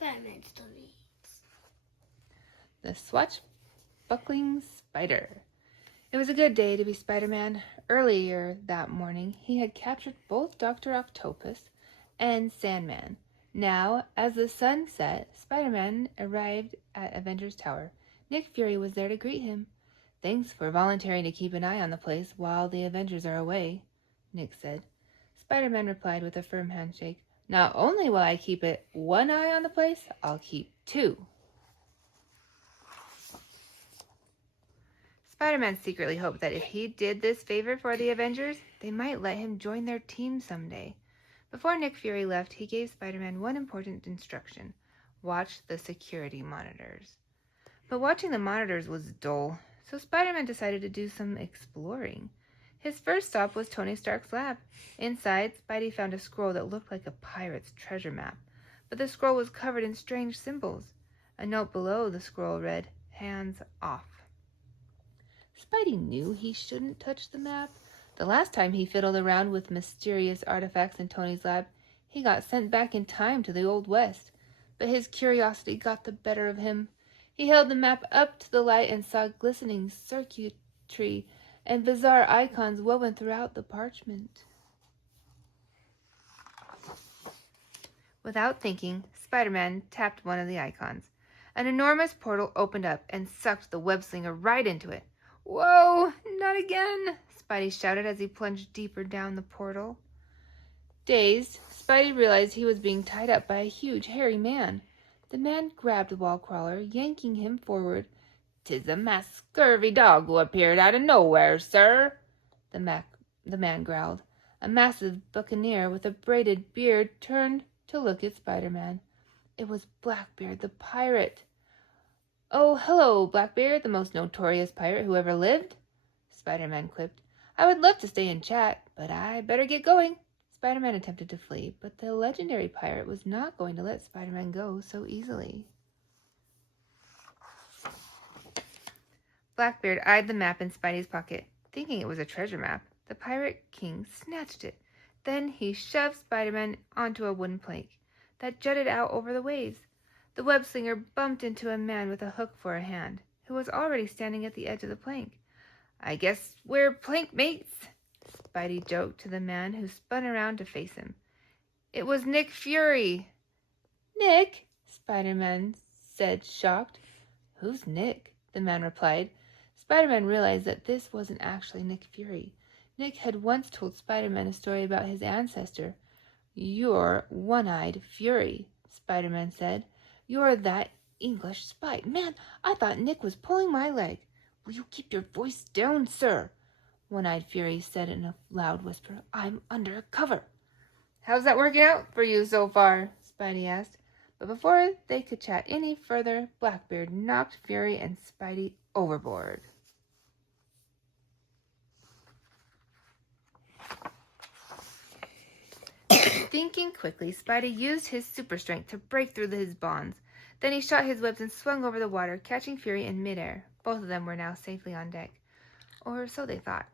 Spider-Man stories. The Swashbuckling Spider. It was a good day to be Spider-Man. Earlier that morning, he had captured both Dr. Octopus and Sandman. Now, as the sun set, Spider-Man arrived at Avengers Tower. Nick Fury was there to greet him. "Thanks for volunteering to keep an eye on the place while the Avengers are away," Nick said. Spider-Man replied with a firm handshake. "Not only will I keep one eye on the place, I'll keep two." Spider-Man secretly hoped that if he did this favor for the Avengers, they might let him join their team someday. Before Nick Fury left, he gave Spider-Man one important instruction: watch the security monitors. But watching the monitors was dull, so Spider-Man decided to do some exploring. His first stop was Tony Stark's lab. Inside, Spidey found a scroll that looked like a pirate's treasure map, but the scroll was covered in strange symbols. A note below the scroll read, "Hands off." Spidey knew he shouldn't touch the map. The last time he fiddled around with mysterious artifacts in Tony's lab, he got sent back in time to the Old West. But his curiosity got the better of him. He held the map up to the light and saw glistening circuitry and bizarre icons woven throughout the parchment. Without thinking, Spider-Man tapped one of the icons. An enormous portal opened up and sucked the web-slinger right into it. "Whoa, not again!" Spidey shouted as he plunged deeper down the portal. Dazed, Spidey realized he was being tied up by a huge, hairy man. The man grabbed the wall crawler, yanking him forward. "'Tis a masked, scurvy dog who appeared out of nowhere, sir," the man growled. A massive buccaneer with a braided beard turned to look at Spider-Man. It was Blackbeard the pirate. "Oh, hello, Blackbeard, the most notorious pirate who ever lived," Spider-Man quipped. "I would love to stay and chat, but I better get going." Spider-Man attempted to flee, but the legendary pirate was not going to let Spider-Man go so easily. Blackbeard eyed the map in Spidey's pocket, thinking it was a treasure map. The pirate king snatched it. Then he shoved Spider-Man onto a wooden plank that jutted out over the waves. The web-slinger bumped into a man with a hook for a hand, who was already standing at the edge of the plank. "I guess we're plank mates," Spidey joked to the man, who spun around to face him. It was Nick Fury. "Nick?" Spider-Man said, shocked. "Who's Nick?" the man replied. Spider-Man realized that this wasn't actually Nick Fury. Nick had once told Spider-Man a story about his ancestor. "You're One-Eyed Fury," Spider-Man said. "You're that English spy. Man, I thought Nick was pulling my leg." "Will you keep your voice down, sir?" One-Eyed Fury said in a loud whisper. "I'm under cover." "How's that working out for you so far?" Spidey asked. But before they could chat any further, Blackbeard knocked Fury and Spidey overboard. Thinking quickly, Spidey used his super strength to break through his bonds. Then he shot his webs and swung over the water, catching Fury in midair. Both of them were now safely on deck. Or so they thought.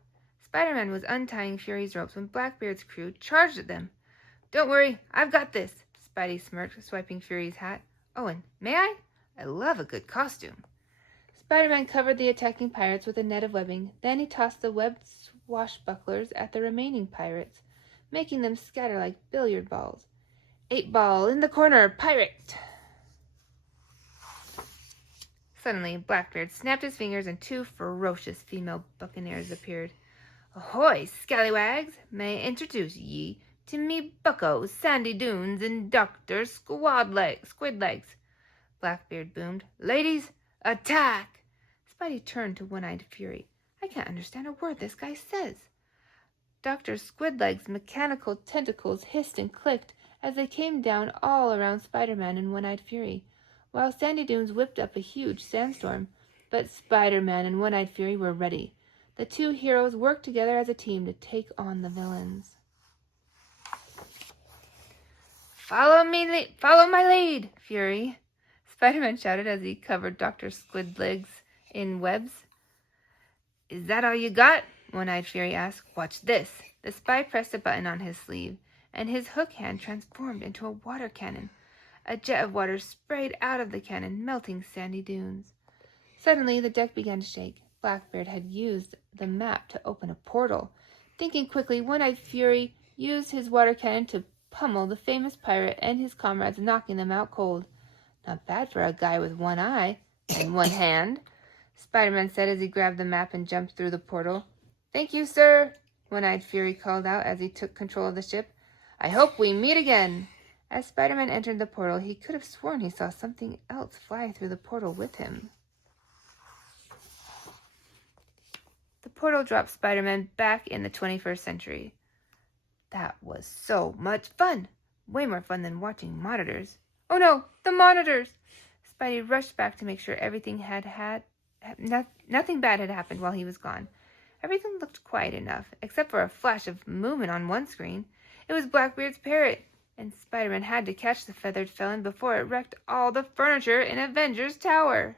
Spider-Man was untying Fury's ropes when Blackbeard's crew charged at them. "Don't worry, I've got this," Spidey smirked, swiping Fury's hat. "Oh, and may I? I love a good costume." Spider-Man covered the attacking pirates with a net of webbing. Then he tossed the webbed swashbucklers at the remaining pirates, making them scatter like billiard balls. "8 ball, in the corner, pirate!" Suddenly, Blackbeard snapped his fingers and 2 ferocious female buccaneers appeared. "Ahoy, scallywags! May I introduce ye to me bucko, Sandy Dunes, and Dr. Squidlegs," Blackbeard boomed. "Ladies, attack!" Spidey turned to One-Eyed Fury. "I can't understand a word this guy says." Dr. Squidlegs' mechanical tentacles hissed and clicked as they came down all around Spider-Man and One-Eyed Fury, while Sandy Dunes whipped up a huge sandstorm. But Spider-Man and One-Eyed Fury were ready. The 2 heroes worked together as a team to take on the villains. Follow my lead, Fury," Spider-Man shouted as he covered Dr. Squidlegs in webs. "Is that all you got?" One-Eyed Fury asked. "Watch this." The spy pressed a button on his sleeve, and his hook hand transformed into a water cannon. A jet of water sprayed out of the cannon, melting sandy dunes. Suddenly, the deck began to shake. Blackbeard had used the map to open a portal. Thinking quickly, One-Eyed Fury used his water cannon to pummel the famous pirate and his comrades, knocking them out cold. Not bad for a guy with one eye and one hand, Spider-Man said as he grabbed the map and jumped through the portal. Thank you, sir, One-Eyed Fury called out as he took control of the ship. I hope we meet again. As Spider-Man entered the portal, he could have sworn he saw something else fly through the portal with him. The portal dropped Spider-Man back in the 21st century. That was so much fun! Way more fun than watching monitors. Oh no, the monitors! Spidey rushed back to make sure nothing bad had happened while he was gone. Everything looked quiet enough, except for a flash of movement on one screen. It was Blackbeard's parrot, and Spider-Man had to catch the feathered felon before it wrecked all the furniture in Avengers Tower.